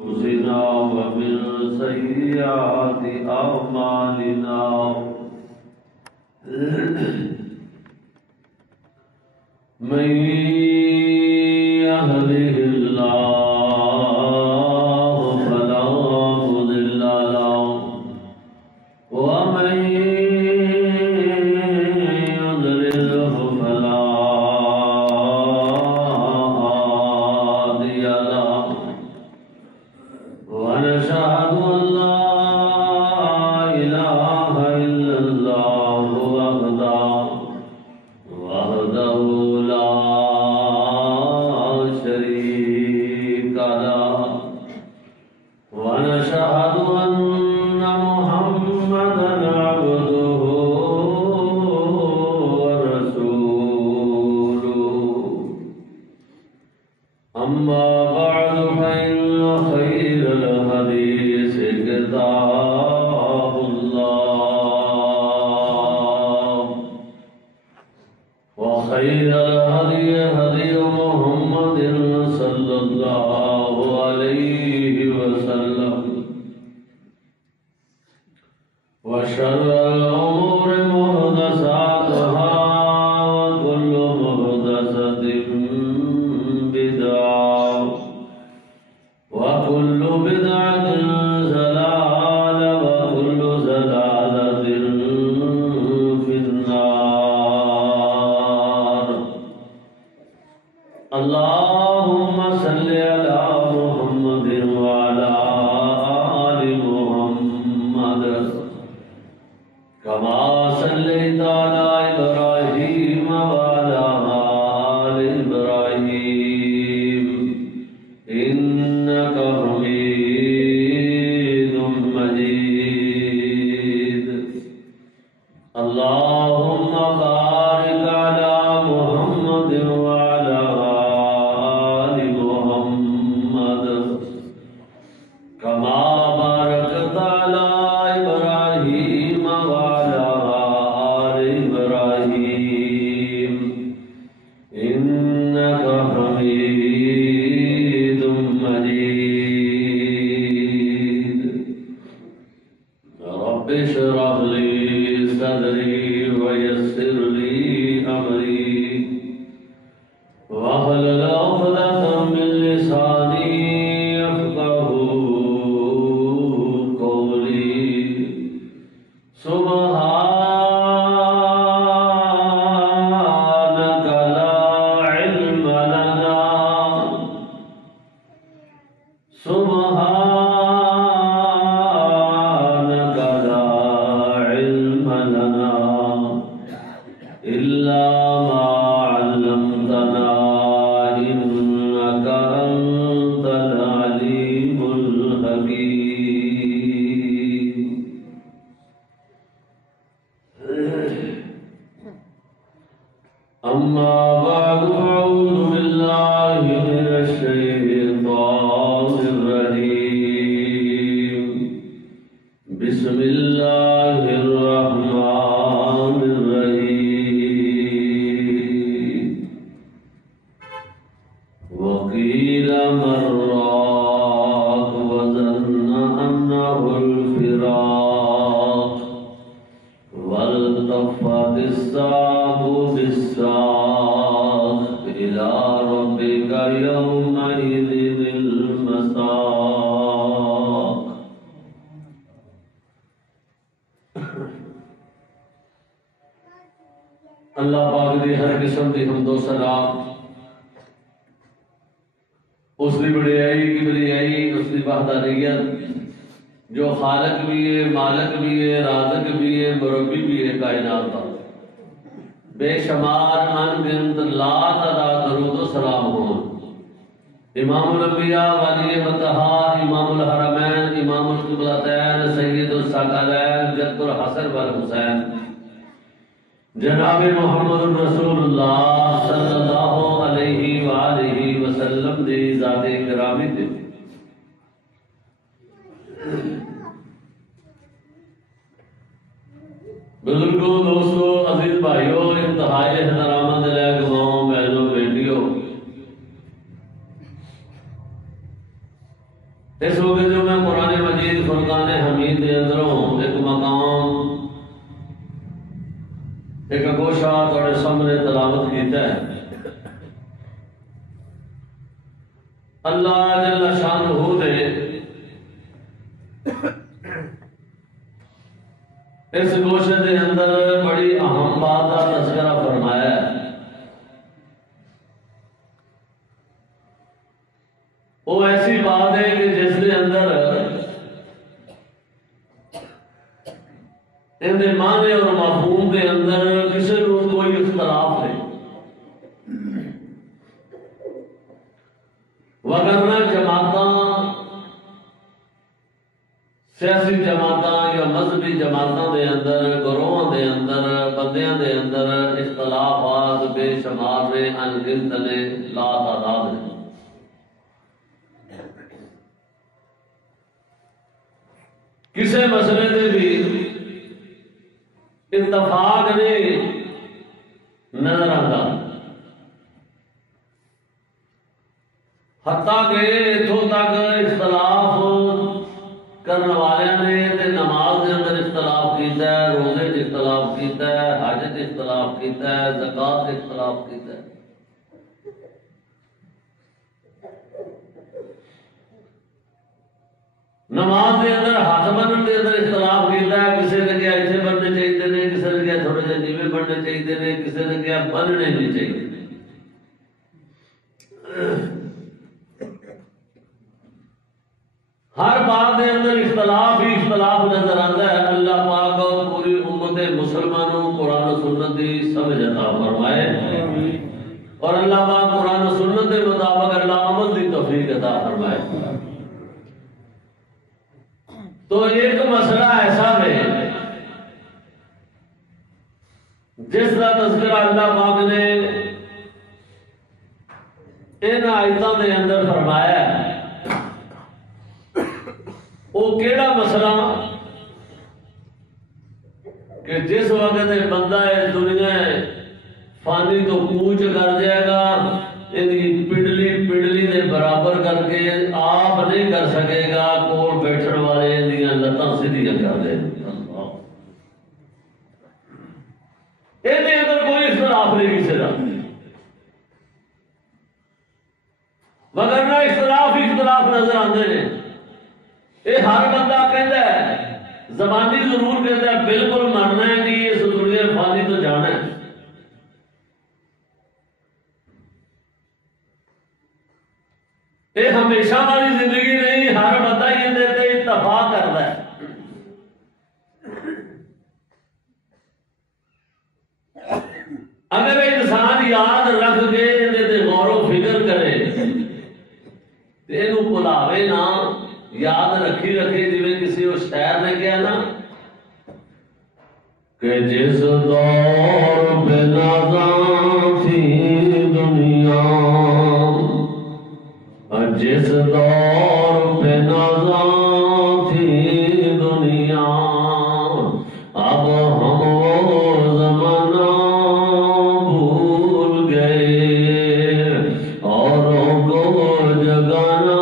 أنفسنا ومن سيئات أعمالنا من يهده الله فلا مضل له ومن يضلله فلا هادي له ونشهد أن لا إله إلا الله وحده لا شريك له ونشهد أن محمدا عبده ورسوله أما بعد فإن خير الحديث كتاب الله وخير الهدي هدي محمد صلى الله عليه وسلم وشر الأمور محدثاتها وكل محدثة بدعة وكل بدعة ضلالة وكل ضلالة في النار. اللهم صل على محمد وعلى آل محمد كما صليت على إبراهيم وعلى آل إبراهيم إنك حميد مجيد. اللهم بارك على محمد وعلى آل محمد كما باركت على إبراهيم وعلى آل إبراهيم إنك حميد مجيد. رب اشرح لي صدري ويسر لي أمري واحلل عقدة من لساني يفقهوا قولي. سبحانك لا علم لنا سبحانك لا علم لنا إلا ما علمتنا إنك أنت العليم الحكيم. أما بعد أعوذ بالله من الشيطان الرجيم. بسم الله الرحمن الرحيم. وقيل من راق وظن أنه الفراق والتفت الساق بالساق إلى ربك يومئذ المساق. اللہ پاک دی ہر قسم دی حمد و ثنا اس دی بڑائی کی بڑائی اس دی وحدانیت جو خالق بھی ہے، مالک بھی ہے، رازق بھی ہے، مربی بھی ہے کائنات کا. بے شمار ان گنت لاکھ ادا درود و سلام ہو امام الانبیاء ولی مطہر امام الحرمین امام القبلتین سید الثقلین جد الحسن والحسین جناب محمد رسول اللہ صلی اللہ علیہ وآلہ وسلم دی ذات کرامی تے. بزرگوں، دوستوں، عزیز بھائیوں، انتہائی احترام دلے گواؤں، بہنوں، بیٹیوں، اس وقت جو میں قرآن مجید فرقان حمید کے اندروں ایک مقام ایک گوشہ تھوڑے سامنے تلاوت کیتا ہے. اللہ جل شانہ نے اس گوشے کے اندر بڑی اہم بات کا تذکرہ فرمایا ہے. وہ ایسی بات ہے کہ جس کے اندر ان معنی اور مفہوم کے اندر کسی کو کوئی اختلاف نہیں. وگرنہ جماعتاں سیاسی جماعتاں یا مذہبی جماعتوں کے اندر گروہوں کے اندر بندیاں کے اندر اختلافات بے شمار نے ان گنت نے لا تعداد نے. کسی مسئلے سے بھی اتفاق نہیں نظر آتا. حتیٰ کہ اتوں تک اختلاف کرنے والے نے نماز کے اندر اختلاف کیتا ہے, روزے سے اختلاف کیتا ہے, حج سے اختلاف کیتا ہے, زکات سے اختلاف کیتا ہے. نماز کے اندر ہاتھ بننے کے اندر اختلاف کیتا ہے. کسی نے کیا ایسے بننے چاہیے نے, کسی نے کیا تھوڑے جہے نیوے بننے چاہیے نے, کسی نے کیا بننے نہیں چاہیے. ہر بات کے اندر اختلاف ہی اختلاف نظر آتا ہے. اللہ پاک پوری امت مسلمانوں قرآن و سنت کی سمجھ عطا فرمائے اور اللہ پاک قرآن و سنت کے مطابق اللہ عمل کی توفیق عطا فرمائے. تو ایک مسئلہ ایسا ہے جس کا تذکرہ اللہ پاک نے ان آیتوں کے اندر فرمایا ہے. وہ کیڑا مسئلہ کہ جس وقت بندہ اس دنیا فانی تو کوچ کر جائے گا, پڈلی دے برابر کر کے آپ نہیں کر سکے گا, کول بیٹھن والے لتاں سیدھیاں کر دے. یہ اندر کوئی اختلاف نہیں کسی کا, وگرنہ اختلاف ہی اختلاف نظر آتے ہیں. یہ ہر بندہ کہتا ہے, زبانی ضرور کہتا ہے بالکل مرنا ہے نہیں, اس دنیا فانی تو جانا ہے. یہ ہمیشہ والی زندگی نہیں, ہر بندہ یہ دیتے اتفاق کرتا ہے. اگر انسان یاد رکھ کے غور و فکر کرے تو یہ بلاوے نہ, یاد رکھی رکھے جی کسی وہ شہر نے کیا نا کہ جس دور پہ نظام تھی دنیا, جس دور پہ نظام تھی دنیا, اب ہم وہ زمانہ بھول گئے, اوروں کو جگانا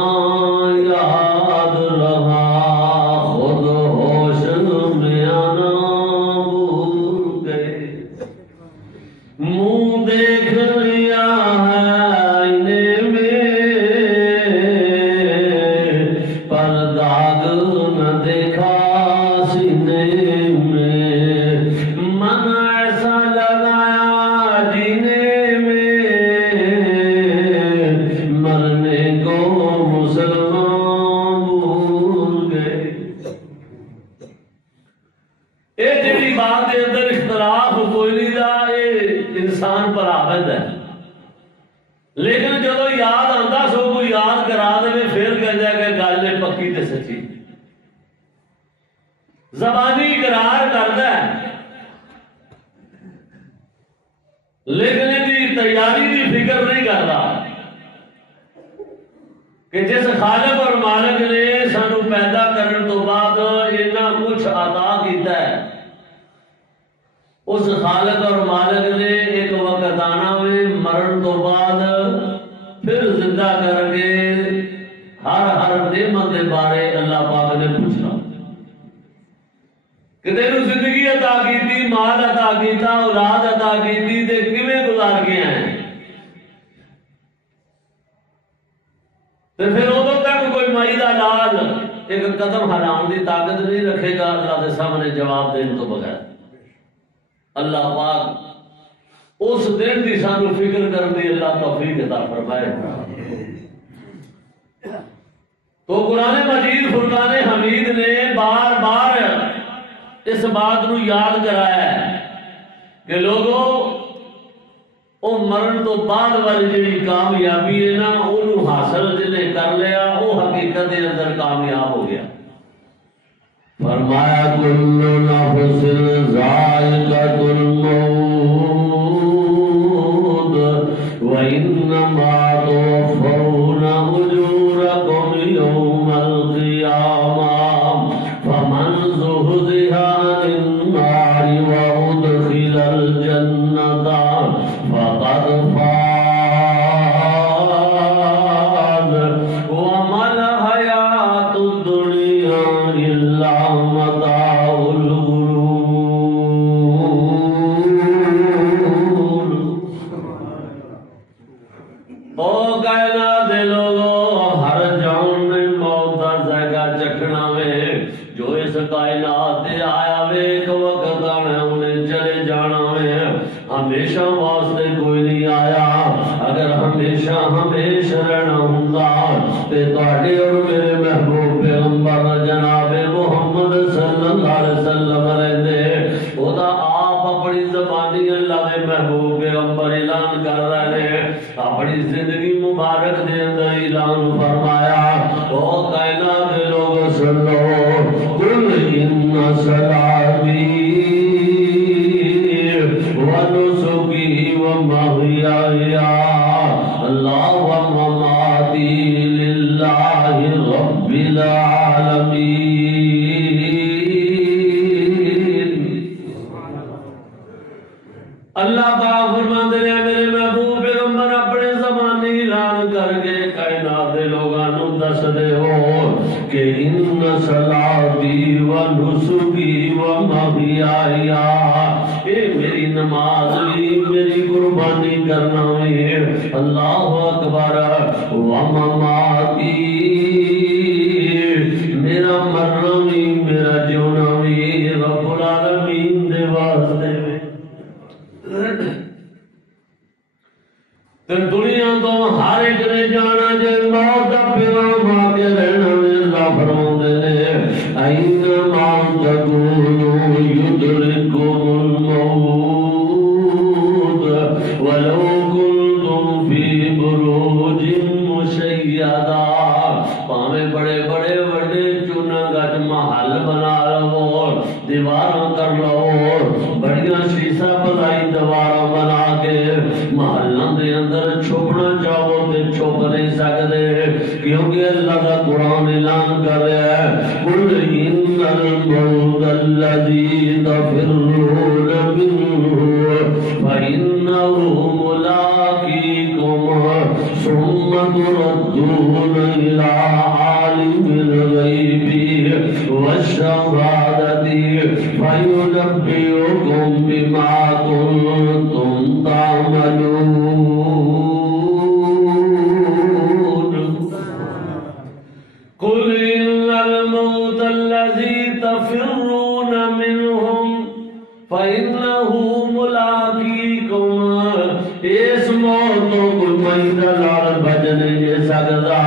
زبانی اقرار کرتا ہے لیکن دی تیاری دی فکر نہیں کرتا کہ جس خالق اور مالک نے سانو پیدا کرنے تو بعد اتنا کچھ عطا کیتا ہے, اس خالق اور مالک نے ایک وقت آنا میں مرن تو بعد پھر زندہ کر کے ہر نعمت کے بعد بارے اللہ پاک نے پوچھنا کہ تینوں زندگی عطا کیتی، مال عطا کیتا، اولاد عطا کیتی تے کیویں گزار کے ہیں؟ تے پھر ادو تک کوئی مائی دا لال ایک قدم ہٹان دی طاقت نہیں رکھے گا اللہ کے سامنے جواب دین تو بغیر۔ اللہ پاک اس دن دی سانو فکر کر دی اللہ توفیق عطا فرمائے۔ تو قرآن مجید فرقان حمید نے بار بار اس بات نو یاد کرایا ہے کہ لوگوں او مرن تو بعد والی جڑی کامیابی ہے نا انہوں حاصل جنہیں کر لیا وہ حقیقت کے اندر کامیاب ہو گیا۔ فرمایا کل نفس ذائقۃ الموت وانما توفون اجورکم یوم القیامہ فمن زحزح عن النار وادخل الجنۃ فقد فاز وما الحیاۃ الدنیا الا متاع الغرور۔ او کائنات دے لوگوں، ہر جان نے موت دا ذائقہ چکھنا وے، جو اس کائنات دے آیا وے ایک وقت آنا انہیں چلے جانا وے، ہمیشہ واسطے کوئی نہیں آیا۔ اگر ہمیشہ ہمیشہ رہنا ہوندا تے تواڈے اور میرے محبوب پیغمبر جناب محمد صلی اللہ علیہ وسلم رہندے، او دا آپ اپنی زبانی اللہ دے محبوب پیغمبر اعلان کر رہے ہیں، اپنی زندگی مبارک دے اندر اعلان فرمایا۔ او کائنات دے لوگ سنو، قل ان صلاتی ونسکی ومحیای اللہ ومماتی للہ رب العالمین۔ اللہ پاک فرماتے ہیں میرے محبوب پیغمبر اپنے زبانی اعلان کر کے کائنات دے لوگاں نو دس دے ہو کہ ان صلاتی و نسکی و محیای، اے میری نماز بھی میری قربانی کرنا ہے، اللہ اکبر، و مماتی میرا مرنا بھی میرا جیونا بھی رب العالمین دے واسطے میں۔ دنیا تو ہر ایک نے جانا جے موت دا پیغام آ کے رہنا میں اللہ فرماندے نے اینما تکونوا یدرککم الموت ولو کنتم فی بروج مشیدہ، پاویں بڑے بڑے وڈے چونا گج محل بنا لو، دیواراں کر لو، بڑیاں شیشہ بنائی دیواراں بنا کے محلوں دے اندر چھپنا چاہو تے چھپ نہیں سکتے، کیونکہ اللہ کا قرآن اعلان کر رہا ہے قل ان الموت الذی تفرون منہ فإنہ ملاقیکم ثم تردون الی عالم الغیب والشہادۃ فینبئکم بما کنتم تعملون۔ قل ان الموت الذی تفرون منہم فإنہ ملاقیکم، اس موت تو کوئی مہینہ لال بچ نہیں جے سکتا،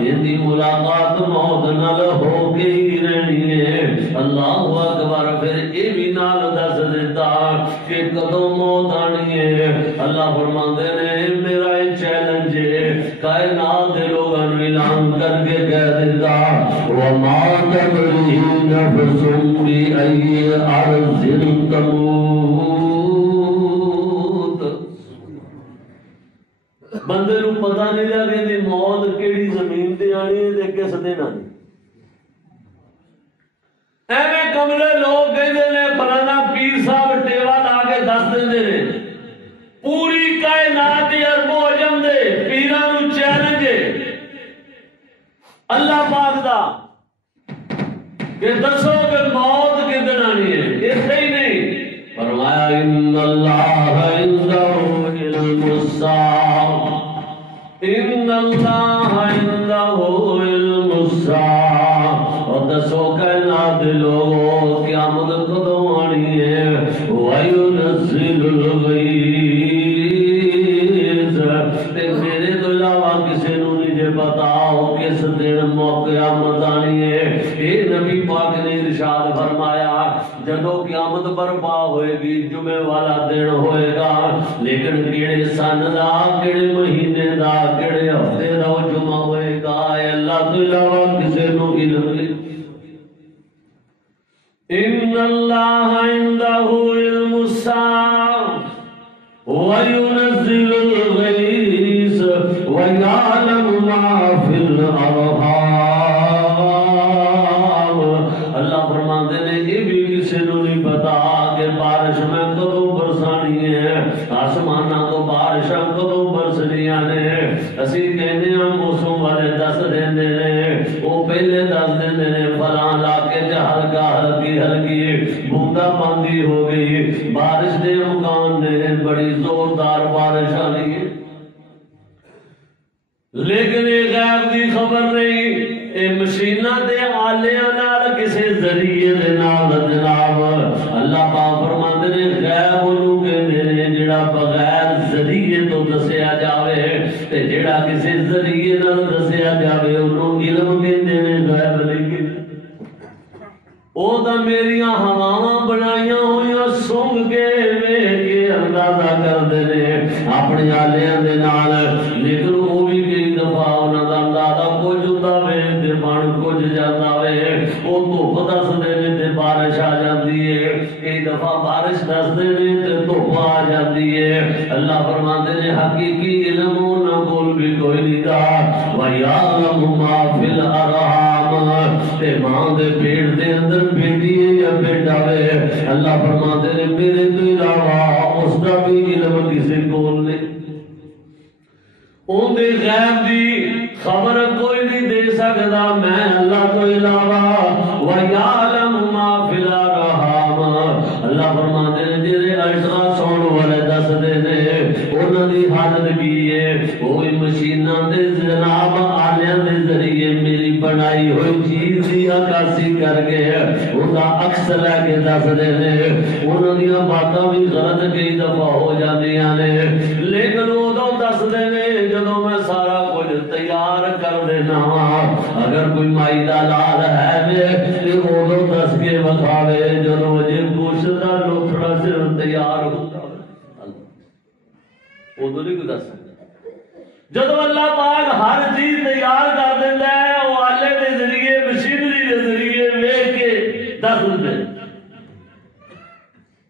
اندی ملاقات موت نال ہو کے ہی رہنی ہے۔ اللہ اکبر، پھر یہ بھی نال دس دیتا کہ کدوں موت آنی ہے۔ اللہ فرماندے نے میرا یہ چیلنج ہے، کائنات دے لوگاں نوں اعلان کر کے کہہ دیتا وما تدری نفس بأی ارض تموت، بندے نوں پتہ نہیں لگے دی موت کیڑی زمین تے آنی ہے تے کس دن آنی۔ ایویں کملے لوگ کہندے نے فلانا پیر صاحب ٹیوا لا کے دس دیندے نے، پوری کائنات عرب و عجم دے پیراں نوں چیلنج ہے اللہ پاک دا کہ دسو کہ موت کدن آنی ہے، ایسے ہی نہیں فرمایا ان اللہ عنده علم الساعة، ان اللہ عنده علم الساعة، اور دسو کائنات لوگوں قیامت کدوں آنی ہے، وَيُنَزِّلُ الْغَيْثَ، تے میرے تو علاوہ کسی نو نہیں جے بتاؤ کس دن قیامت آنی ہے۔ اے نبی پاک نے ارشاد فرمایا جدو قیامت برپا ہوئے گی جمعے والا دن ہوئے گا، لیکن کیڑے سن دا کیڑے مہینے دا کیڑے ہفتے دا جمعہ ہوئے گا، اے اللہ تو علاوہ کسی نو علم نہیں۔ ان اللہ عنده علم الساعة وينزل الغيث ويعلم ما في الارحام، اللہ فرماتے ہیں یہ بھی کسی نو نہیں پتا کہ بارش میں کدوں برسانی ہے، آسمانہ تو بارشاں کدوں برسنیاں نے، اسی کہنے ہم موسم والے دس دیندے نے، وہ پہلے دس دیندے نے فلاں علاقے چ ہلکا ہلکی بوندا باندی ہو گئی، بارش دے امکان نے بڑی زوردار بارش آنی ہے، لیکن یہ غیب دی خبر نہیں، اے مشینہ دے آلیاں نال کسے ذریعے دے نال جناب اللہ پاک فرماندے نے غیب انہوں کہندے نے جڑا بغیر ذریعے تو دسیا جاوے، تے جڑا کسے ذریعے نال دسیا جاوے انہوں علم کہندے نے، غیب نہیں کہندے۔ او تا میریاں ہواواں بنائیاں ہوئیاں سونگ کے ویکھ کے اندازہ کردے نے اپنی آلیاں دے نال، لیکن وہ بھی کئی دفعہ انہاں دا اندازہ کچھ ہوندا وے تے بن کچھ جاندا وے، وہ دھوپ دسدے نے تے بارش آ جاندی ہے، کئی دفعہ بارش دسدے نے تے دھوپ آ جاندی ہے۔ اللہ فرماندے نے حقیقی علم انہاں کول بھی کوئی نہیں دا، وَيَعْلَمُ مَا فِي الْأَرْحَامِ، تے ماں دے پیٹ دے اندر بیٹی ہے یا بیٹا ہے، اللہ فرماتے ہیں میرے تو علاوہ اس کا بھی علم کسی کول نہیں، اون دے غیب دی خبر کوئی نہیں دے سکتا میں اللہ تو علاوہ، وَيَعْلَمُ مَا فِي الْأَرْحَامِ، اللہ فرماتے ہیں جنہیں الٹرا ساؤنڈ والے دس دے نے انہوں دی حالت کی ہے، وہی مشینہ دے جناب آلیاں دے ذریعے میری بنائی ہوئی چیز دی عکاسی کر کے انہاں عکس لے کے دس دے نے، انہوں دی باتاں بھی غلط کئی دفعہ ہو جاندیاں نے، لیکن ادوں دس دے نے جدوں میں سارا کچھ تیار کر دینا ہاں، اگر کوئی مائی دا لال ہے تے ادوں دس کے بکھاوے جدوں جے گوشت دا لوتھڑا صرف تیار ہوتا ادوں نہیں کوئی دس سکتا۔ جدو اللہ پاک ہر چیز تیار کر دیتا ہے وہ آلے دے ذریعے مشینری دے ذریعے ویکھ کے دس دے،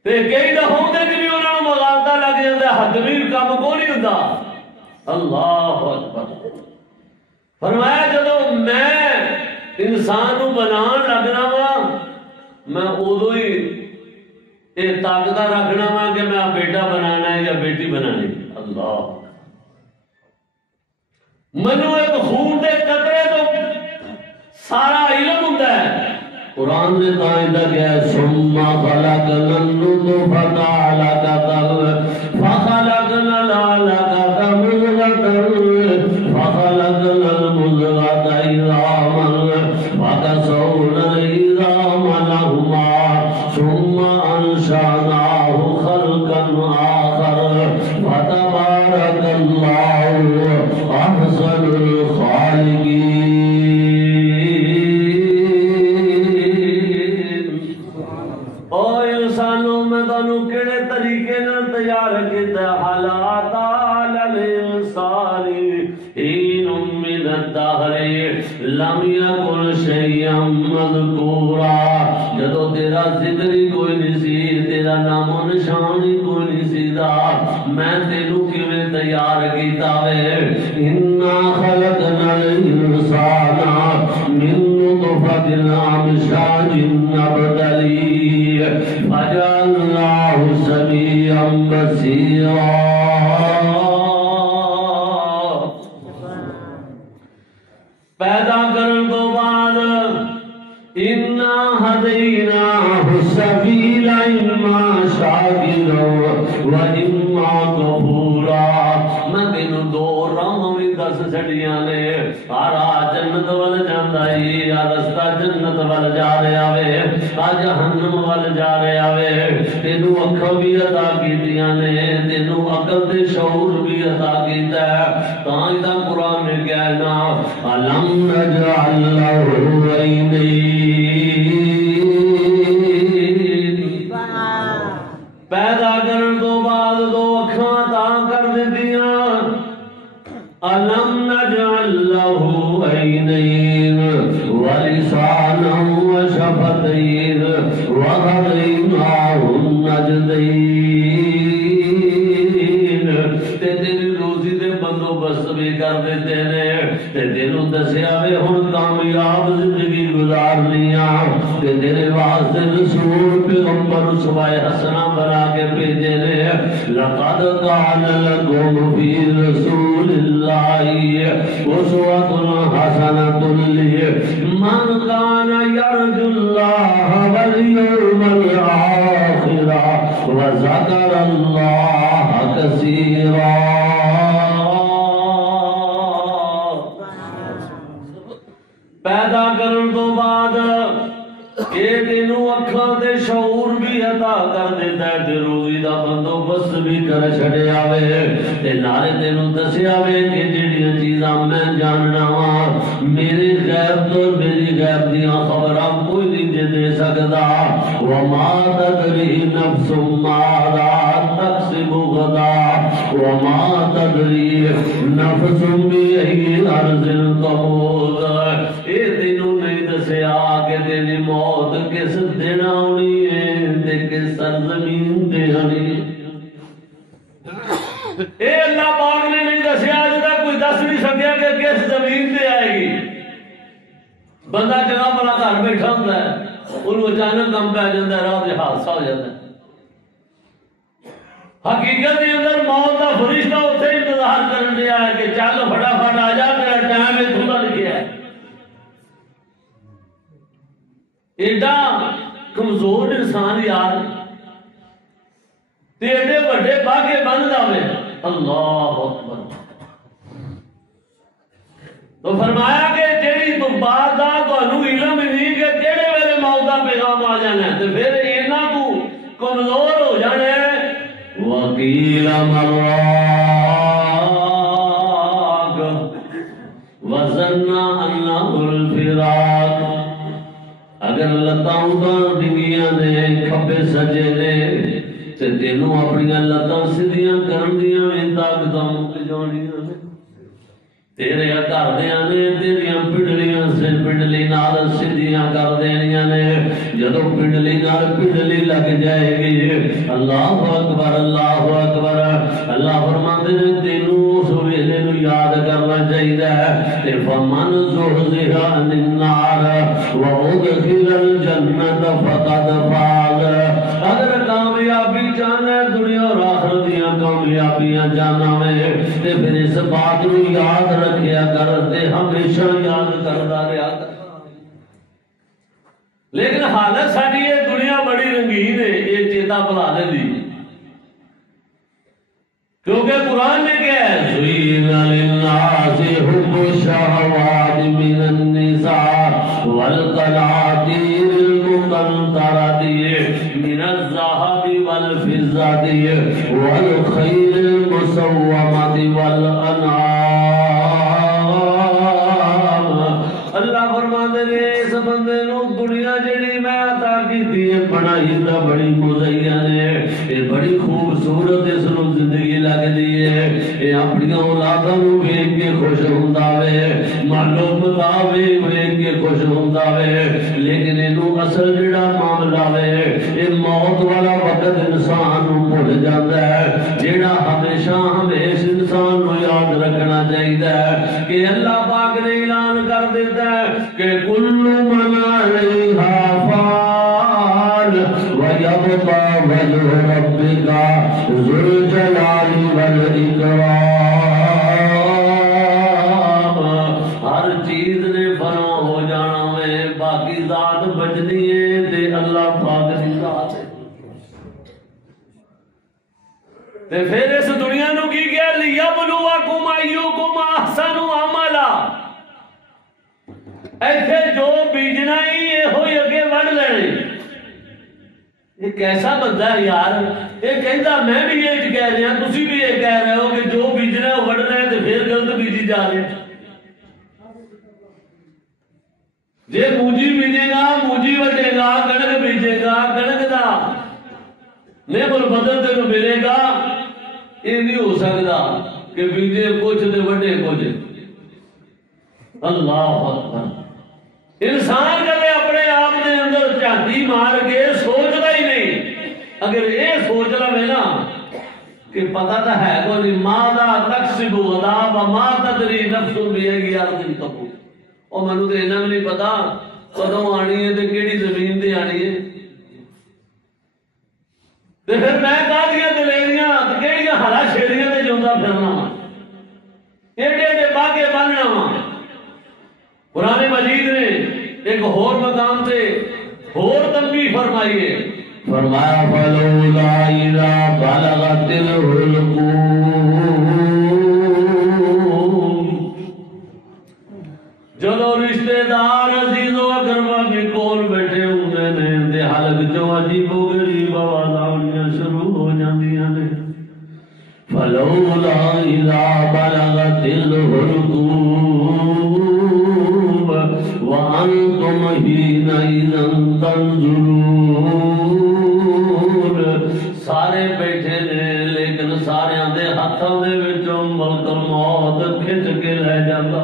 تے کئی دفعہ ہوندے کہ بھی انہاں نوں مغالطہ لگ جاندا ہے، حتمی کام کو نہیں ہوندا۔ اللہ اکبر، فرمایا جدو میں انسان نوں بنان لگنا وا میں ادو ہی یہ طاقت رکھنا وا کہ میں بیٹا بنانا ہے یا بیٹی بنانی، اللہ منو ایک خون دے قطرے تو سارا علم ہوندا ہے۔ قرآن نے قاعدہ کیا ہے ثم خلقنا النطفة علقة فخلقنا العلقة مضغة فخلقنا المضغة عظاما فكسونا العظام لحما ثم أنشأناه خلقا آخر فتبارك الله أحسن الخالقين۔ او انسانوں میں تانوں کیڑے طریقے نال تیار کیتا حالات الانسان حين من الدهر لم يكن شيئا مذكورا، جدو تیرا ذکر ہی کوئی نہیں سی، تیرا نام و نشان ہی کوئی نہیں سی دا، میں تینوں کیویں تیار کیتا وے۔ انا خلقنا الانسان من نطفة امشاج نبتليه فجعلناه سميعا بصيرا۔ پیدا کرن تو بعد اِنَّا هَدَيْنَاهُ السَّبِيلَ إِمَّا شَاكِرًا وَإِمَّا كَفُورًا میں تینوں دو راہاں بھی دس چھڑیاں نے آ جنت وال جاندا ہے یا رستہ جنت وال جا رہا وے آ جہنم وال جا رہا وے تینوں اکھاں بھی عطا کیتیاں نے تینوں عقل تے شعور بھی عطا کیتا ہے تاں دا قرآن نے کہنا أَلَمْ نَجْعَلْ لَهُ عَيْنَيْنِ پیدا کرن تو بعد دو اکھاں عطا کر دتیاں أَلَمْ نَجْعَلْ لَهُ عَيْنَيْنِ وَلِسَانًا وَشَفَتَيْنِ وَهَدَيْنَاهُ النَّجْدَيْنِ تے تیری روزی دے بندوبست بھی کر دیتے نے تے تینوں دسیا وے ہن کامیاب زندگی گزارنی آ تے تیرے واسطے رسول پیغمبر اسوائے حسنہ بنا کے بھیجے نے لقد كان لكم في رسول الله أسوة حسنة لمن كان يرجو الله واليوم الآخر وذكر الله كثيرا پیدا کرن تو بعد یہ تینوں اکھاں دے شعور بھی عطا کر دیتا ہے تے روزی دا بندوبست بھی کر چھڑیا وے تے نالے تینوں دسیا وے کہ جڑیاں چیزاں میں جاننا وا میرے غیب تو میری غیب دیاں خبراں کوئی نہیں دے سکدا وما تدری نفس ماذا تکسب غدا وما تدری نفس بأي أرض تموت اے تینوں نہیں دسیا کہ تیری موت کس دن آنی ہے تے کس سرزمین تے آنی اے اللہ پاک نے نہیں دسیا اج تک کوئی دس نہیں سکیا کہ کس زمین تے آئے گی بندہ جگہ بڑا گھر بیٹھا ہوتا ہے انہوں اچانک کم پہ جاتا ہے راہ تے حادثہ ہو جاتا ہے حقیقت کے اندر موت کا فرشتہ اتنے انتظار کرن دیا ہے کہ چل فٹافٹ آ جا تیرا ٹائم اتوں کا لکھیا ہے ایڈا کمزور انسان یار تے ایڈے بڑے باغے بن جاوے اللہ اکبر تو فرمایا کہ جیڑی تو بات دا تانوں علم نہیں کہ کیڑے ویلے موت دا پیغام آ جانا ہے تے پھر انہاں تو کمزور ہو جانا ہے وقیل مراق وظن انہ الفراق اگر لتاں ادھر ڈگیاں نے کھبے سجے نے تے تینوں اپنی لتاں سیدھیاں کرن دیاں ویں طاقتاں مک جانیاں نے تیرے گھر دیاں نے تیریاں پنڈلیاں سے پنڈلی نال سیدھیاں کر دینیاں نے جدوں پنڈلی نال پنڈلی لگ جائے گی اللہ اکبر اللہ فرماندے نے تینوں اس ویلے نوں یاد کرنا چاہیے تے فمن زحزح عن النار وادخل الجنت فقد فاز اگر کامیابی چاہنا ہے دنیا اور آخرت دیاں کامیابیاں جانا ہے تے پھر اس بات نوں یاد رکھیا کر تے ہمیشہ یاد کردا رہیا کر لیکن حالت ساری یہ دنیا بڑی رنگین ہے یہ چیتا بلا دی کیونکہ قرآن نے کیا ہے زُيِّنَ لِلنَّاسِ حُبُّ الشَّهَوَاتِ مِنَ النِّسَاءِ وَالْقَنَاطِيرِ الْمُقَنطَرَةِ مِنَ الذَّهَبِ وَالْفِضَّةِ وَالْخَيْلِ الْمُسَوَّمَةِ وَالْأَنْعَامِ اللہ فرماندے نے اس بندے نو دنیا جڑی میں عطا کیتی ہے بڑائی دا بڑی مزین ہے یہ بڑی خوبصورت اس نو زندگی لگدی ہے یہ اپنی اولاداں نو ویکھ کے خوش ہوندا وے معلوم مطابق ویکھ کے خوش ہوندا وے لیکن اینو اصل جڑا معاملہ وے یہ موت والا وقت انسان نو بھول جاندا ہے جڑا ہمیشہ انسان نو یاد رکھنا چاہیے کہ اللہ پاک نے اعلان کر دیتا ہے کہ کل من علیہا فان ویبقى وجه ربك ذو الجلال والإکرام ہر چیز نے فنا ہو جانا ہے باقی دی ذات بجنی ہے تے اللہ پاک دی ذات ہے تے پھر اس دنیا نو کی کیا لیبلوکم ایکم احسن عملا ایتھے جو بیجنا ہی یہ ہوئی اگے وڑ لینے یہ کیسا بندہ ہے یار یہ کہتا میں بھی یہ کہہ رہا ہوں تسی بھی یہ کہہ رہے ہو کہ جو بیجنا ہے وہ وڑنا ہے تو پھر غلط بیجی جا رہے ہیں جے موجی بیجے گا موجی وٹے گا کڑک بیجے گا کڑک دا نعم البدل تینوں ملے گا یہ نہیں ہو سکتا کہ بیجے کچھ دے وڈے کچھ اللہ اکبر انسان کبھی اپنے آپ کے اندر جھاتی مار کے سوچتا ہی نہیں اگر یہ سوچ لے نا کہ پتہ تو ہے کوئی نہیں ماذا تکسب غدا وما تدری نفس بأي أرض تموت اور مینوں تے انہاں نہیں پتا کدوں آنی ہے تے کیڑی زمین تے آنی ہے تے پھر میں کاہدیاں دلیریاں تے کیڑیاں ہرا شیریاں تے جوندا پھرنا وا ایڈے ایڈے باغے بننا وا قرآن مجید نے ایک اور مقام سے اور تنبیہ فرمائی ہے فرمایا فلولا اذا بلغت الحلقوم جدو رشتے دار عزیز و اقربا بھی کول بیٹھے ہوندے نے تے حلق چوں عجیب و غریب آوازاں شروع ہو جاندیاں نے فلولا اذا بلغت الحلقوم وَأَنْتُمْ حِينَئِذٍ تَنْظُرُونَ سارے بیٹھے نے لیکن سارے دے ہاتھوں دے وچوں ملک الموت کھچ کے لے جاتا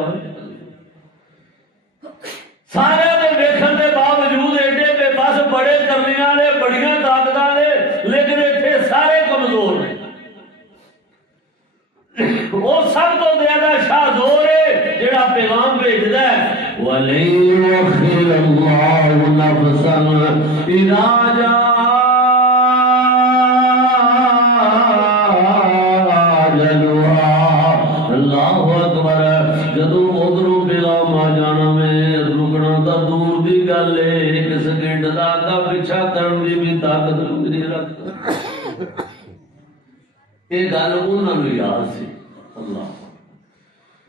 سارے دے ویکھن دے باوجود ایڈے بے بس بڑے کرنے والے بڑیاں طاقتاں نے لیکن ایتھے سارے کمزور نے وہ سب تو زیادہ شاہزور ہے جڑا پیغام بھیجدا ہے وَلَن يُؤَخِّرَ اللَّهُ نَفْسًا إِذَا جَاءَ أَجَلُهَا اللہ اکبر جدوں ادھروں پیغام آ جانا میں رکنا تو دور دی گل ہے ایک سیکنڈ دا آگا پیچھا کرن دی بھی طاقت نہیں رکھتا یہ گل انہاں نوں یاد سی اللہ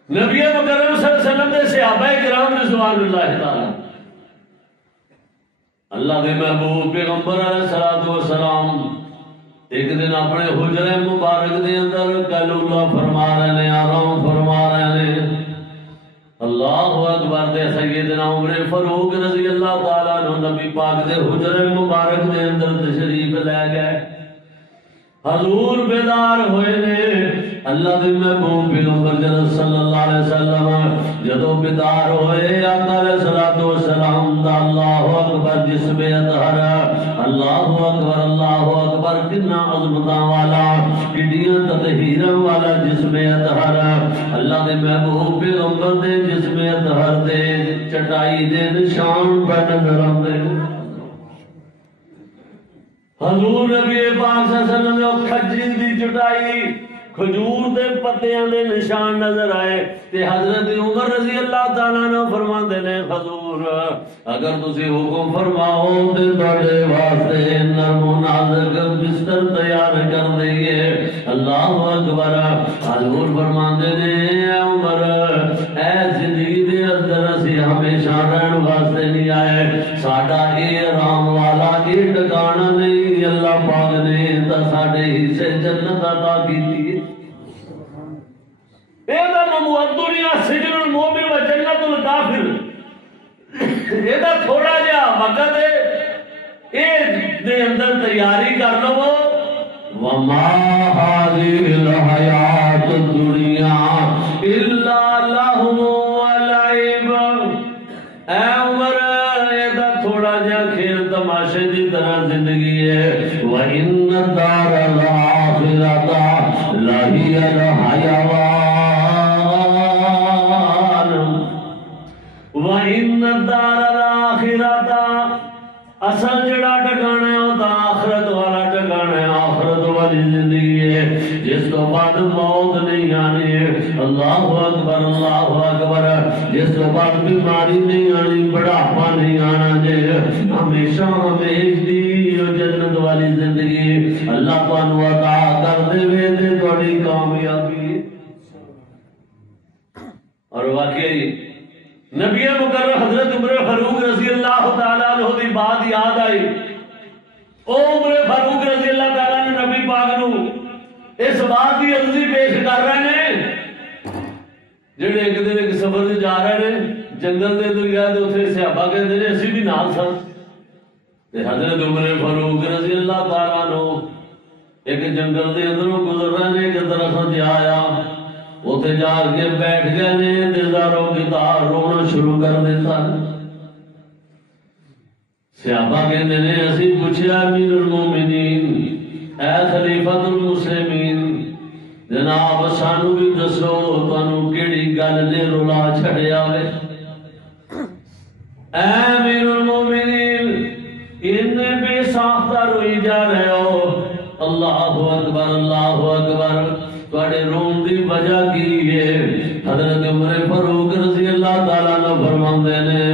نبی مکرم صلی اللہ علیہ وسلم دے صحابہ کرام رضوان اللہ تعالی اللہ کے محبوب پیغمبر علیہ الصلوۃ والسلام ایک دن اپنے حجرے مبارک دے اندر قیلولہ فرما رہے ہیں آرام فرما رہے ہیں اللہ اکبر دے سیدنا عمر فاروق رضی اللہ تعالیٰ عنہ نبی پاک دے حجرے مبارک دے اندر تشریف لے گئے حضور بیدار ہوئے نے اللہ دے محبوب پیغمبر جنت صلی اللہ علیہ وسلم جدو بیدار ہوئے آقا علیہ الصلوۃ والسلام دا اللہ اکبر جسم اطہر اللہ اکبر کتنا عظمتاں والا کڈیاں تطہیراں والا جسم اطہر اللہ دے محبوب پیغمبر دے جسم اطہر دے چٹائی دے نشان پر نظر آندے حضور نبی پاک صلی اللہ علیہ وسلم نے کھجری دی چٹائی کھجور دے پتیاں دے نشان نظر آئے تے حضرت عمر رضی اللہ تعالیٰ عنہ فرماندے نے حضور اگر تسی حکم فرماؤ تے بڑے واسطے نرم و نازک بستر تیار کر دئیے اللہ اکبر حضور فرماندے نے اے عمر اے زندگی دے اندر اسی ہمیشہ رہن واسطے نہیں آئے ساڈا اے آرام والا اے ٹھکانہ نہیں اللہ پاک نے تا ساڈے حصے جنت عطا کیتی ایدہ مموت دنیا سجن المومن و جنت الکافر ایدہ تھوڑا جا وقت ہے ایک دے اندر تیاری کر لو وَمَا هَذِهِ الْحَيَاةُ الدُّنْيَا إِلَّا لَهْوٌ وَلَعِبٌ اے عمر ایدہ تھوڑا جا کھیل تماشے دی طرح زندگی ہے وَإِنَّ الدَّارَ الْآخِرَةَ لَهِيَ الْحَيَوَانُ وَإِنَّ الدَّارَ الْآخِرَةَ اصل جڑا ٹھکانا ہے وہ آخرت والا ٹھکانا ہے آخرت والی زندگی ہے جس کو بعد موت نہیں آنی ہے اللہ اکبر جس کو بعد بیماری نہیں آنی بڑھاپا نہیں آنا ہمیشہ ہمیشہ جنت والی زندگی اللہ تانوں عطا کر دے تے تہاڈی کامیابی۔ اور واقعی نبی مکرم حضرت عمر فاروق رضی اللہ تعالیٰ عنہ دی بات یاد آئی۔ او عمر فاروق رضی اللہ تعالیٰ عنہ نبی پاک نو اس بات کی عرضی پیش کر رہے ہیں جڑے ایک دن ایک سفر سے جا رہے ہیں جنگل دے دریا دے اتنے صحابہ کہتے ہیں اسی بھی نال سن تے حضرت عمر فاروق رضی اللہ تعالیٰ عنہ ایک جنگل دے اندروں گزر رہے ہیں ایک درخت جا آیا اتنے جا کے بیٹھ گئے نے دلداروں کی تار رونا شروع کر دیتا صحابہ کہتے ہیں اسی پوچھا امیر المومنین اے خلیفۃ المسلمین جناب سانو بھی دسو تانوں کیڑی گل نے رولا چھڑیا وے اے امیر المومنین اتنے بے ساختہ روئی جا رہے ہو اللہ اکبر اللہ اکبر تواڈے رون دی وجہ کی ہے؟ حضرت عمر فاروق رضی اللہ تعالیٰ عنہ فرماندے نے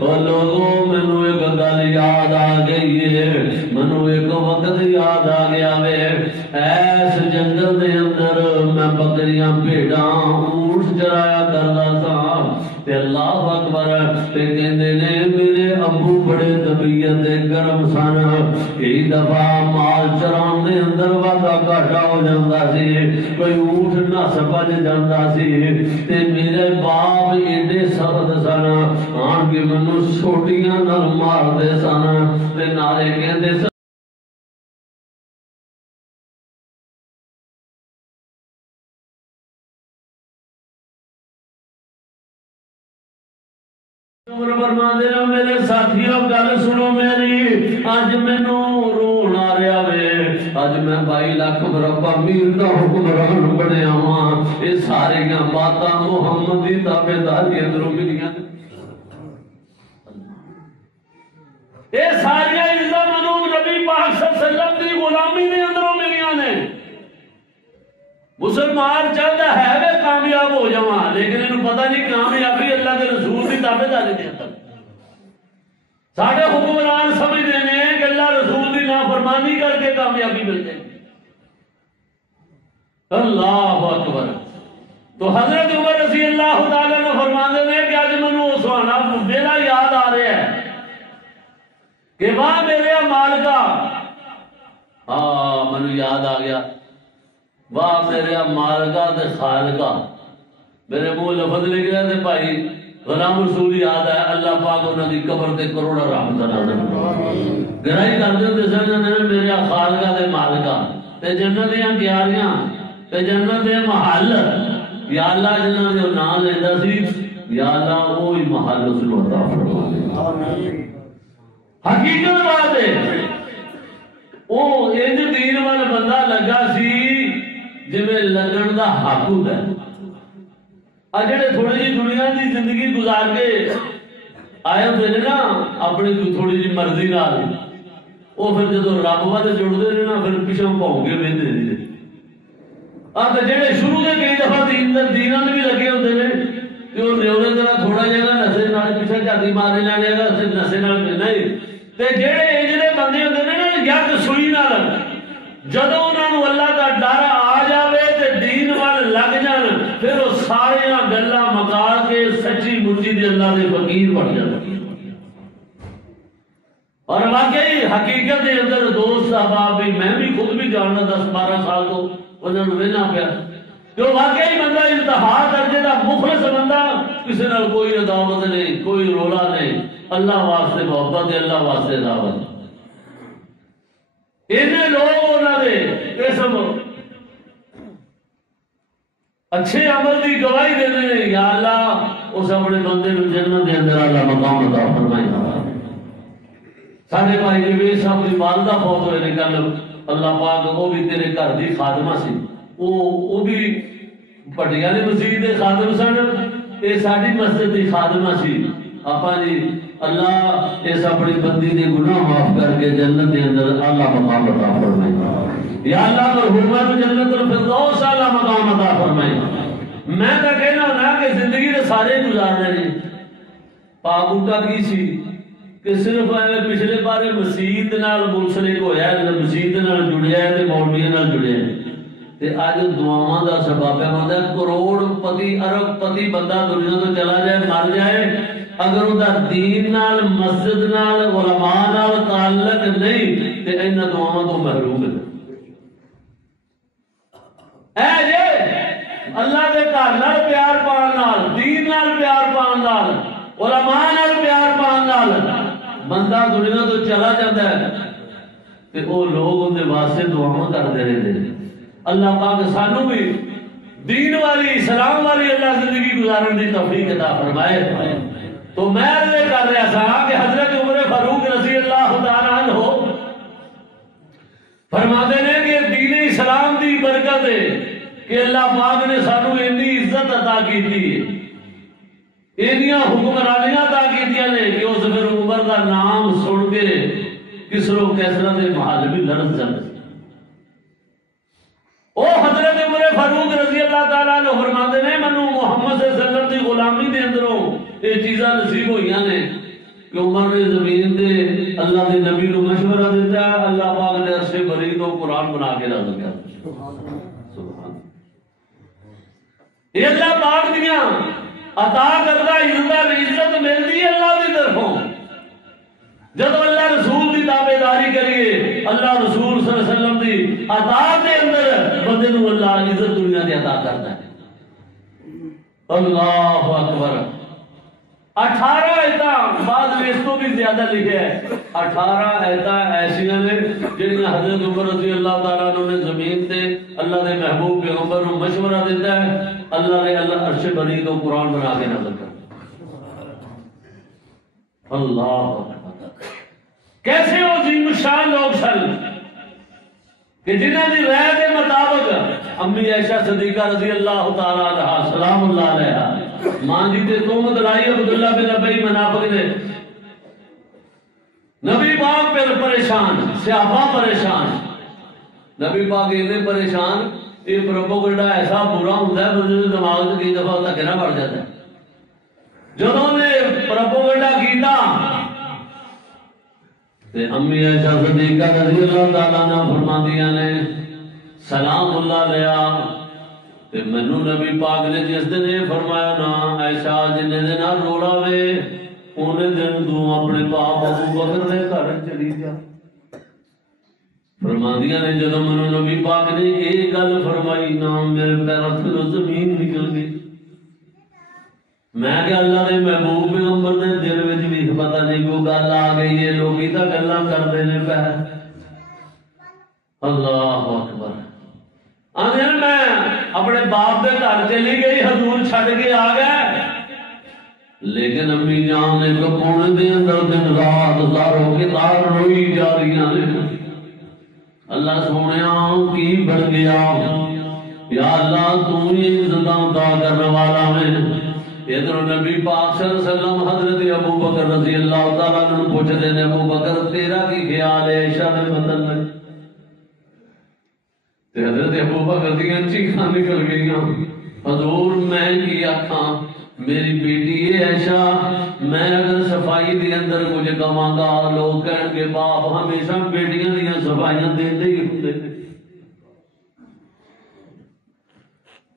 او لوگوں مینوں ایک گل یاد آ گئی ہے مینوں ایک وقت یاد آ گیا وے ایس جنگل دے اندر میں بکریاں بھیڑاں اونٹ چرایا کردا سا تے اللہ اکبر تے کہندے نے میرے ابو بڑے طبیعت گرم سن کئی دفعہ مال چران دے اندر وادا گھاٹا ہو جاندا سی کوئی اونٹ نس بج جاندا سی تے میرے باپ ایڈے سخت سن آن کے منوں سوٹیاں نال مار دے سن تے نالے کہندے سن عمر فرماندے نے میرے ساتھیوں گل سنو میری اج مینوں رون آ رہا وے اج میں 22 لاکھ مربع میل دا حکمران بنیا ہاں یہ ساریاں باتاں محمد دی تابعداری اندروں ملیاں یہ ساریاں عزت منو نبی پاک صلی اللہ علیہ وسلم دی غلامی دے اندروں ملیاں نے مسلمان چاہتا ہے وہ کامیاب ہو جاواں لیکن انہوں پتہ نہیں کامیابی اللہ کے رسول کی تابعداری دے اندر ساڈے حکمران سمجھتے ہیں کہ اللہ رسول کی نافرمانی کر کے کامیابی مل جائے اللہ اکبر تو حضرت عمر رضی اللہ تعالیٰ نے فرماندے نے کہ اج مینوں سہانا میرا یاد آ رہا ہے کہ واہ میرے مالکا ہاں مینوں یاد آ گیا واہ میرے مالکا تے خالقا میرے منہ لفظ نکلا تے بھائی غلام رسول یاد ہے اللہ پاک انہاں دی قبر تے کروڑا رحمت نازل گہرائی کردے ہوندے سن میرے خالقا تے مالکا تے جنت دیاں کیاریاں تے جنت دے محل یا اللہ جنہاں دے نام لیندا سی یا اللہ وہی محل اس نوں عطا فرما دے آمین حقیقت بات ہے او انج دین وال بندہ لگا سی جویں لگن دا حق ہوندا ہے آ جڑے تھوڑی جی دنیا دی زندگی گزار کے آئے ہوندے نا اپنی تھوڑی جی مرضی نال او پھر جدوں رب ول جڑدے نے نا پھر پیچھے بھاؤ کے ویندے نے آ تے جڑے شروع دے کئی دفعہ دین نال بھی لگے ہوندے نے تے او نیولے طرح تھوڑا جگہ نسے نال پیچھے جاتی مارے نال جگہ نسے نال نہیں تے جڑے اجڑے بندے ہوندے نے نا یک سوئی نال جدوں انہاں نوں اللہ دا ڈر آ جاوے تے دین ول لگ جان پھر وہ سارے گلاں مکا کے سچی مچی دے اللہ دے فقیر بن جاندے اور واقعی حقیقت دے اندر دوست احباب بھی میں بھی خود بھی جاننا 10-12 سال تو انہاں نوں وینا پیا کہ واقعی بندہ انتہا درجے دا مخلص بندہ کسی نال کوئی عداوت نہیں کوئی رولا نہیں اللہ واسطے محبت ہے اللہ واسطے دعوت اینے لوگ انہاں دے قسم اچھے عمل دی گواہی دیندے نے یا اللہ اس اپنے بندے نوں جنت دے اندر اعلی مقام عطا فرمائے سارے بھائی جی صاحب دی والدہ فوت ہوئے نے کل اللہ پاک وہ بھی تیرے گھر دی خادمہ سی وہ بھی پٹیالی مسجد دے خادم سن یہ ساری مسجد دی خادمہ سی آپا جی اللہ اس اپنی بندی دے گناہ معاف کر کے جنت دے اندر اعلی مقام عطا فرمائے یا اللہ مرحومہ جنت الفردوس اعلی مقام عطا فرمائے میں تو کہنا ہونا کہ زندگی دے سارے گزارنے نے پاک بوٹا کی سی کہ صرف پچھلے بارے مسیت نال منسلک ہویا ہے، مسیت نال جڑیا ہے تے مولویاں نال جڑیا ہے، تے اج دعاواں دا سبب ہے بندہ کروڑ پتی ارب پتی بندہ دنیا تو چلا جائے مر جائے، اگر وہ دین نال مسجد نال علماء نال تعلق نہیں تے انہاں دعاواں تو محروم ہے۔ اے جے اللہ دے گھر نال پیار پان نال، دین نال پیار پان نال، علماء نال پیار پان نال بندہ دنیا تو چلا جاتا ہے تے وہ لوگ ان دے واسطے دعاواں کرتے رہتے ہیں۔ اللہ پاک سانو بھی دین والی اسلام والی اللہ زندگی گزارن دی توفیق عطا فرمائے۔ تو میں عرض کر رہا تھا کہ حضرت عمر فاروق رضی اللہ تعالیٰ عنہ فرماتے ہیں کہ دین اسلام دی برکت ہے کہ اللہ پاک نے سانو اتنی عزت عطا کی تھی، اینیاں حکمرانیاں عطا کیتیاں نے کہ اس پھر عمر کا نام سن کے کسرو کیسرا دے محل بھی لڑ جاتے۔ او حضرت عمر فاروق رضی اللہ تعالیٰ عنہ فرماتے ہیں منو محمد صلی اللہ علیہ وسلم دی غلامی دے اندروں یہ چیزاں نصیب ہوئیاں نے کہ عمر نے زمین دے اللہ دے نبی نو مشورہ دیتا ہے، اللہ پاک نے عرش بری تو قرآن بنا کے نازل کیا۔ سبحان یہ اللہ پاک دیاں عطا کردہ عزت ملتی ہے اللہ کی طرفوں۔ جب اللہ رسول کی تابعداری کریے، اللہ رسول صلی اللہ علیہ وسلم کی اطاعت کے اندر بندے کو اللہ عزت دنیا کی عطا کرتا ہے۔ اللہ اکبر۔ 18 آیتاں بعد میں اس کو بھی زیادہ لکھے ہے، 18 آیتاں ایسیاں نے جنہاں حضرت عمر رضی اللہ تعالیٰ عنہ نے زمین تے اللہ دے محبوب پیغمبر کو مشورہ دیتا ہے، اللہ نے اللہ عرش بری کو قرآن بنا کے نازل کر۔ اللہ اکبر۔ کیسے وہ عظیم شان لوگ سن کہ جنہاں دی رائے کے مطابق امی عائشہ صدیقہ رضی اللہ تعالیٰ عنہا سلام اللہ علیہا ماں جی تے تہمت لائی عبداللہ بن ابی منافق نے، نبی پاک پر پریشان، صحابہ پریشان، نبی پاک اتنے پریشان، یہ پروپیگنڈا ایسا برا ہوتا ہے بندے کے دماغ سے کئی دفعہ تک نہ بڑھ جاتا ہے۔ جب نے پروپیگنڈا کیتا تے امی عائشہ صدیقہ رضی اللہ تعالیٰ عنہ فرماندیاں نے سلام اللہ علیہا تے مینوں نبی پاک نے جس دن یہ فرمایا نا عائشہ جن دن روڑا وے اونے دن تو اپنے باپ ابو بکر دے گھر چلی جا۔ فرماندیاں نے جدوں مینوں نبی پاک نے یہ گل فرمائی نا میرے پیروں تھلوں زمین نکل گئی۔ میں کہ اللہ نے محبوب پیغمبر دے دل وچ بھی پتہ نہیں کوئی گل آ گئی ہے، لوگ ہی تاں گلاں کردے نے پے۔ اللہ اکبر۔ آندے میں اپنے باپ دے گھر چلی گئی، حضور چھڈ کے آ گئے، لیکن امی جان نے کپونے دے اندر دن رات زاروں کے تار روئی جا رہی ہیں۔ اللہ سونیا کی بن گیا، یا اللہ تو ہی عزتاں عطا کرنے والا ہے۔ ادھر نبی پاک صلی اللہ علیہ وسلم حضرت ابو بکر رضی اللہ تعالیٰ عنہ پوچھتے ہیں ابو بکر تیرا کی خیال ہے عائشہ نے بدل میں؟ حضرت ابو بکر دیاں چیخاں نکل گئیاں، حضور میں کی آکھاں میری بیٹی ہے عائشہ، میں اگر صفائی دے اندر کچھ کہاں گا لوگ کہن گے باپ ہمیشہ بیٹیاں دیاں صفائیاں دیندے ہی ہوندے۔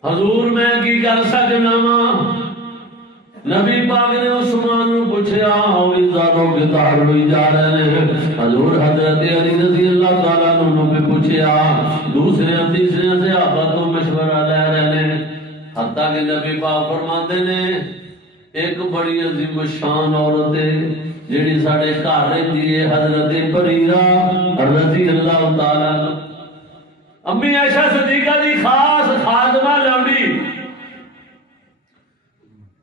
حضور میں کی کر سکنا وا؟ نبی پاک نے عثمان نو پوچھا ہوئی زاروں کے تار ہوئی جا رہے ہیں۔ حضور حضرت علی رضی اللہ تعالیٰ عنہ نے پوچھا، دوسرے تیسرے صحابہ تو مشورہ لے رہے ہیں، حتیٰ کہ نبی پاک فرماتے نے ایک بڑی عظیم شان عورت ہے جیڑی ساڑے گھر رہتی ہے، حضرت بریرہ رضی اللہ تعالیٰ عنہ۔ امی عائشہ صدیقہ دی خاص خادمہ لوڑی،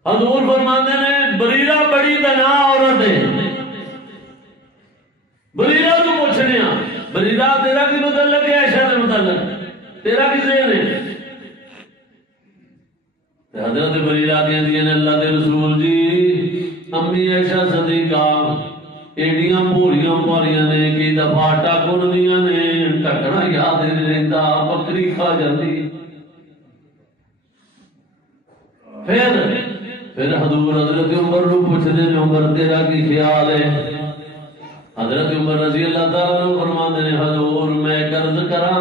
حضور فرماتے نے بریرہ بڑی دنا عورت ہے۔ بریرہ تو پوچھنے ہاں بریرہ تیرا کی متعلق ہے عائشہ کے متعلق تیرا کی ذہن ہے؟ حضرت بریرہ کہندی ہیں اللہ کے رسول جی امی عائشہ صدیقہ ایڈیاں پوریاں پاریاں نے کی دفعہ ٹاکن دیاں نے ٹکنا یاد نہیں رہتا، بکری کھا جاتی۔ پھر حضور حضرت عمر کو پوچھتے ہیں عمر تیرا کی خیال ہے؟ حضرت عمر رضی اللہ تعالیٰ عنہ فرماندے نے حضور میں عرض کراں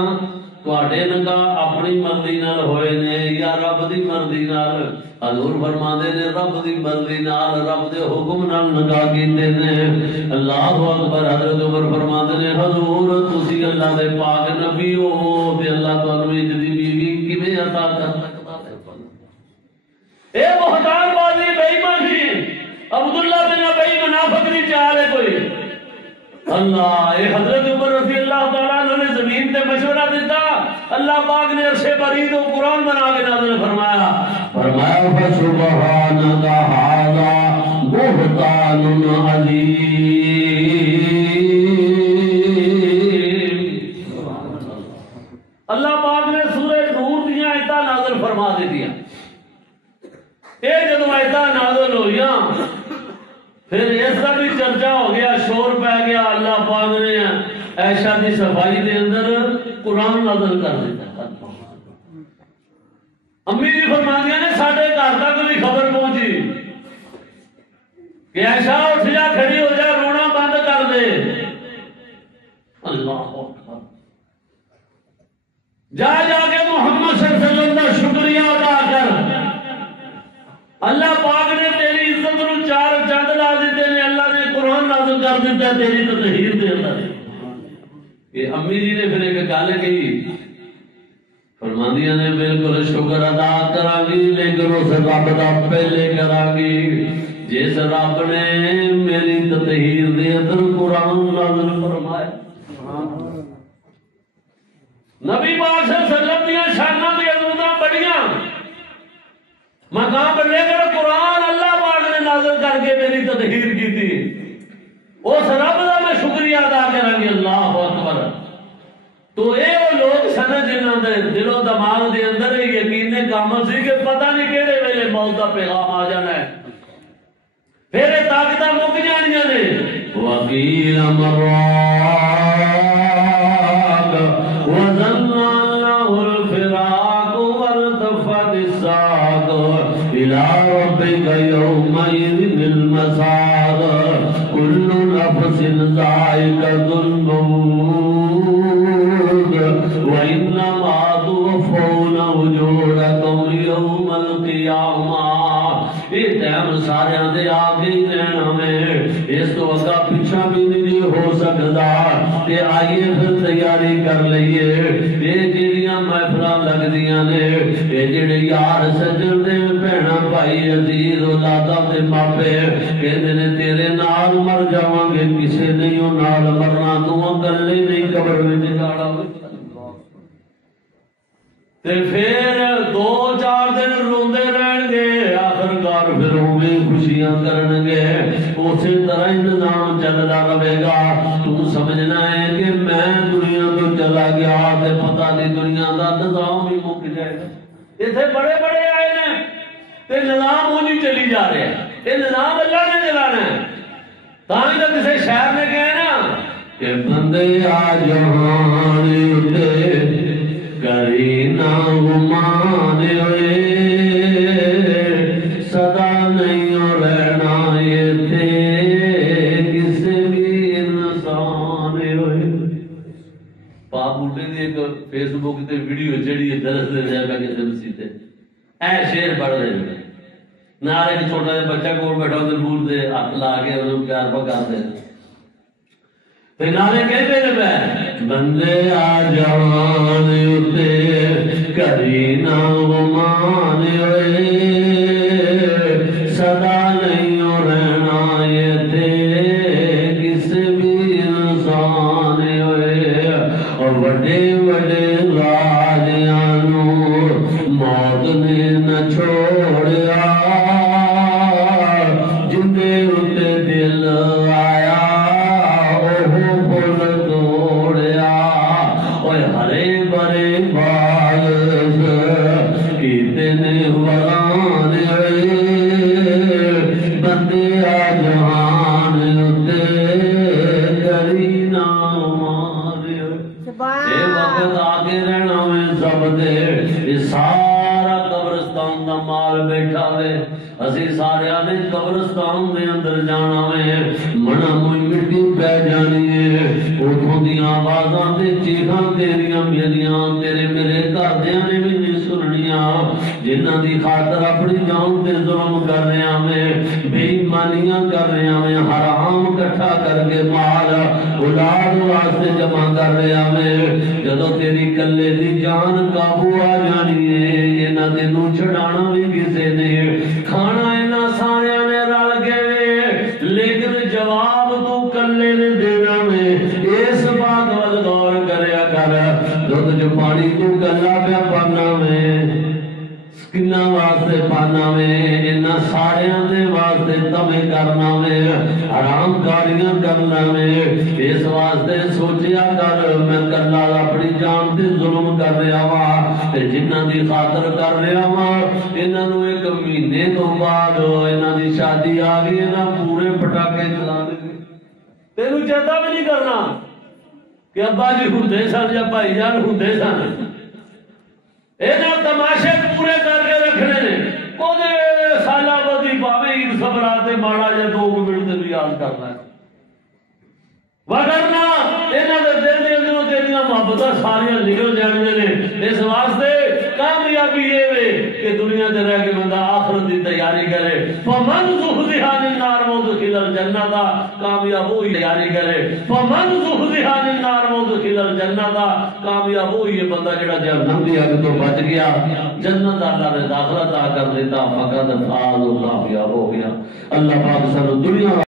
تواڈے نکاح اپنی مرضی نال ہوئے نے یا رب دی مرضی نال؟ حضور فرماندے نے رب دی مرضی نال، رب دے حکم نال نکاح کیتے نے۔ اللہ اکبر۔ حضرت عمر فرماندے نے حضور تسی اللہ دے پاک نبی ہو تے اللہ تانوں اج دی بیوی کیویں عطا کر سکدا ہے؟ اے بہتان بازی بے ایمانی عبداللہ بن ابی منافق دی چال ہے کوئی؟ اللہ اے حضرت عمر رضی اللہ تعالیٰ عنہ نے زمین تے مشورہ دیتا، اللہ پاک نے عرش برید و قرآن بنا کے نازل فرمایا فَسُبْحَانَكَ هَذَا بُهْتَانٌ عَظِيمٌ۔ اللہ پاک نے سورہ نور دیا آیتاں نازل فرما دیتیاں۔ اے جدوں آیتاں نازل ہوئیاں پھر اس کا بھی چرچا ہو گیا، شور پہ گیا، اللہ پاک نے عائشہ کی صفائی دے اندر قرآن نازل کر دیتا۔ امی جی فرماندیاں نے ساڈے گھر تک بھی خبر پہنچی کہ عائشہ اٹھ جا، کھڑی ہو جا، رونا بند کر دے۔ اللہ اکبر۔ جا جا کے محمد صلی اللہ علیہ وسلم کا شکریہ ادا کر، اللہ پاک نے تیری عزت نو چار چند لا دیتے نے، اللہ نے قرآن نازل کر دیتا ہے تیری تطہیر دے اندر۔ یہ امی جی نے پھر ایک گل کہی، فرماندیاں نے بالکل شکر ادا کراں گی لیکن اس رب دا پہلے کراں گی جس رب نے میری تطہیر دے اندر قرآن نازل فرمایا۔ نبی پاک صلی اللہ علیہ وسلم دیاں شاناں دی عظمتاں بڑیاں، مقام بڑھے گا قرآن اللہ پاک نے نازل کر کے میری تطہیر کی تھی، اس رب کا میں شکریہ ادا کروں گی۔ اللہ اکبر۔ تو اے وہ لوگ سن جنہاں دے دل و دماغ دے اندر یقین کامل سی کہ پتہ نہیں کہڑے ویلے موت کا پیغام آ جانا ہے، پھر یہ طاقتاں مک جانیاں نے۔ وقیل مراد إلى ربك يومئذ المساق كل نفس ذائقة الموت وإنما توفون أجوركم يوم القيامة۔ یہ ٹائم سارے دے آگے ہی رہنا میں، اس تو اگا پیچھا بھی نہیں ہو سکتا۔ کہ آئیے پھر تیاری کر لئیے، یہ جڑیاں محفلاں لگ دیاں نے، یہ جڑے یار سجن دے بہنا بھائی عزیز اولاداں تے ماپے کہندے نے تیرے نال مر جاواں گے، کسے نہیں نال مرنا، تو اکلے نہیں قبر وچ جانا۔ تے پھر دو چار دن روندے رہن گے، آخرکار پھر ہوئے خوشیاں کرن گے، اسی طرح انتظام چلتا رہے گا۔ تو سمجھنا ہے کہ میں دنیا تو چلا گیا تے پتہ نہیں دنیا دا نظام ہی مک جائے گا۔ اتنے بڑے بڑے آئے نے تے نظام وہی چلی جا رہے ہیں، یہ نظام اللہ نے چلانا ہے۔ تاں تو کسی شہر نے کہا نا کہ بندے آ جہان اتے کری نہ گمان ہوئے، سدا نہیں رہنا یہ تھے کسی بھی انسان ہوئے۔ پاپ بوٹے دی ایک فیس بک تے ویڈیو چڑھی ہے، درس دے رہے ہیں کسی مسیح تے، اے شعر پڑھ رہے ہیں، نال ایک چھوٹا جا بچہ کول بیٹھا ہوندے بوٹ دے ہاتھ لا کے انہوں پیار پکاندے تے نالے کہتے نے پہ بندے آ جوان اتے کری نہ گمان ہوئے، سدا نہیں رہنا یہ تھے کسی بھی انسان ہوئے۔ اور بڑے بڑے راجیاں موت نے نہ چھوڑیا، جندے اتے دل آیا اوہ پھول توڑیا۔ اوہ ہرے بھرے باغ کتنے وران ہوئے، بندے آ جہان اتے کری نہ مارے۔ اے وقت آگے رہنا میں سب دے، یہ سارا قبرستان دا مال بیٹھا ہے، اسی سارے آنے قبرستان دے اندر جانا ہے، منا موئی مٹی پہ جانی روندیاں آوازاں تے چیخاں تیریاں میریاں تیرے میرے گھردیاں نے بھی نہیں سننیاں جنہاں دی خاطر اپنی جان تے ظلم کر رہے ہیں بے ایمانیاں کر رہے ہیں حرام کٹھا کر کے مال اولاد واسطے جمع کر رہے ہیں جدو تیری کلے دی جان قابو آ جانی ہے انہاں تینوں چھڑانا بھی کسے نے کھانا انہاں سارے نے رل کے لیکن جواب تو کلے نے دینا میں اس بات وال غور کریا کر دودھ جو پانی تو کلا پیا پانا میں کنا واسطے پانا میں انہاں ساڑیاں دے واسطے تمہیں کرنا میں حرام کاریاں کرنا میں اس واسطے سوچیا کر میں کلا اپنی جان تے ظلم کر رہا وا تے جنہاں دی خاطر کر رہا وا انہاں نوں ایک مہینے تو بعد انہاں دی شادی آ گئی انہاں پورے پٹاخے چلا دے تینوں چیتا بھی نہیں کرنا کہ ابا جی ہوندے سن یا بھائی جان ہوندے سن اینا تماشے پورے کر کے رکھنے نے کونے سالہ بدی پاوے عید صبراتے ماڑا یا 2 منٹ بھی یاد کرنا ہے وگرنا اینا دے دل دے اندروں تیریاں محبتاں ساریاں نکل جانے نے اس واسطے کامیابی یہ وے کہ دنیا دے رہ کے بندہ آخرت دی تیاری کرے فمن زحزح عن النار وادخل الجنہ کامیاب وہی تیاری کرے فمن زحزح عن النار وادخل الجنہ کامیاب وہی ہے بندہ جڑا جہنم دی اگ تو بچ گیا جنت اللہ نے داخلہ عطا کر دیتا فقط فاز و کامیاب ہو گیا اللہ پاک سانو دنیا